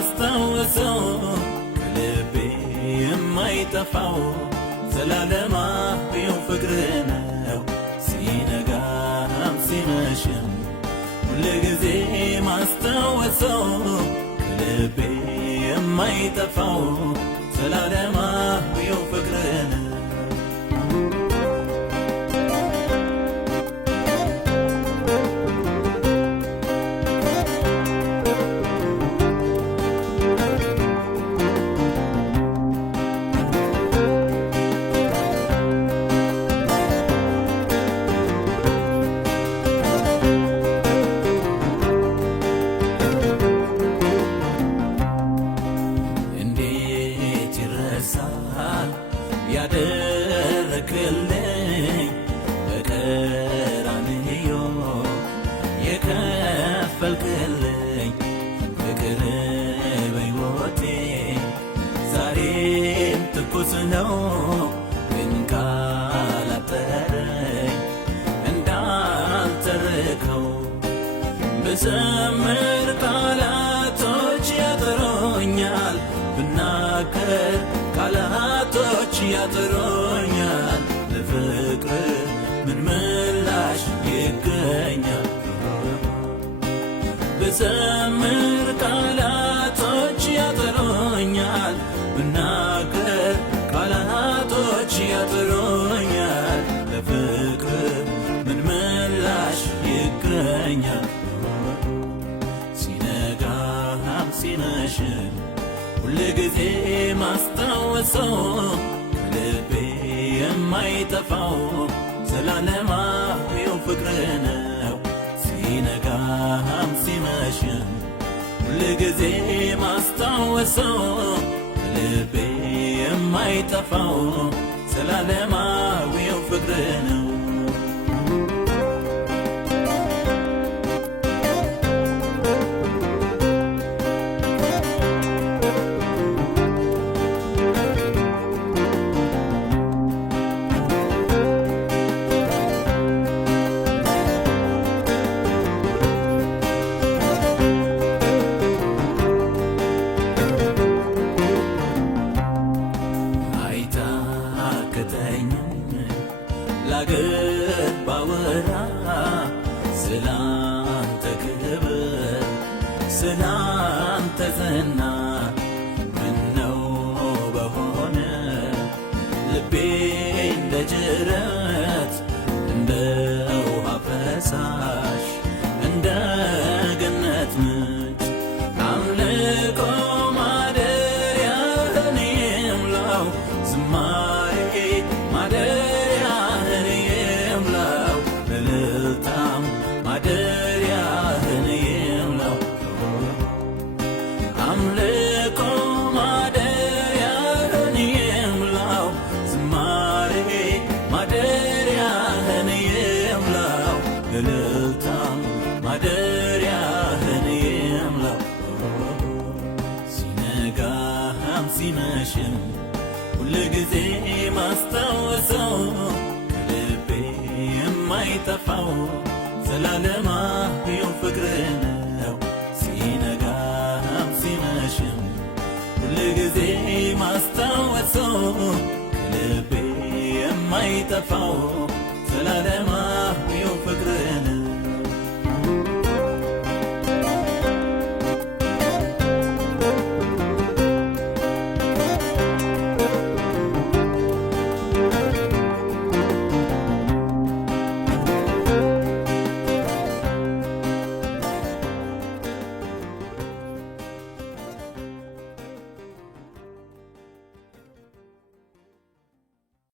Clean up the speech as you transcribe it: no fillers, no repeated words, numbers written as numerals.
ማስታወሰው ከልቤ የማይጠፋው ዘላለማዊው ፍቅር ነው። ሲነጋም ሲመሽም ሁልጊዜ ማስታወሰው ከልቤ የማይጠፋው ዘላለማዊው ፍቅር ነው። ያደረክልኝ በቀራንዮ የከፈልክልኝ ፍቅር በሕይወቴ ዛሬም ትኩስ ነው። ግን ካላጠረኝ እንዳልተርከው ብዘምር ቃላቶች ያጥሩኛል፣ ብናገር ቃላቶች ያጥሩኛል። ለፍቅር ምን ምላሽ ይገኛል? ብዘምር ቃላቶች ያጥሩኛል፣ ብናገር ቃላቶች ያጥሩኛል። ለፍቅር ምን ምላሽ ይገኛል? ሲነጋም ሲመሽም ሁልጊዜ ማስታወሰው ከልቤ የማይጠፋው ዘላለማዊው ፍቅር ነው። ሲነጋም ሲመሽም ሁልጊዜ ማስታወሰው ከልቤ የማይጠፋው ዘላለማዊው ፍቅር ነው። ላገር ባወራ ስላንተ ክብር ስላንተ ዝና ምነው በሆነ ልቤ እንደ ጅረት እንደ ውሃ ፈሳሽ እንደ ገነት ምንጭ አምልኮ ማደሪያህን ይምላው ዝማሬ ማደሪያህን ይምላው እልልታም ማደሪያህን ይምላው አምልኮ ማደሪያህን ይምላው ዝማሬ ማደሪያህን ይምላው እልልታም ማደሪያህን ይምላው ሲነጋም ሲመሽም ሁልጊዜ ማስታወሰው ከልቤ የማይጠፋው ዘላለማዊው ፍቅር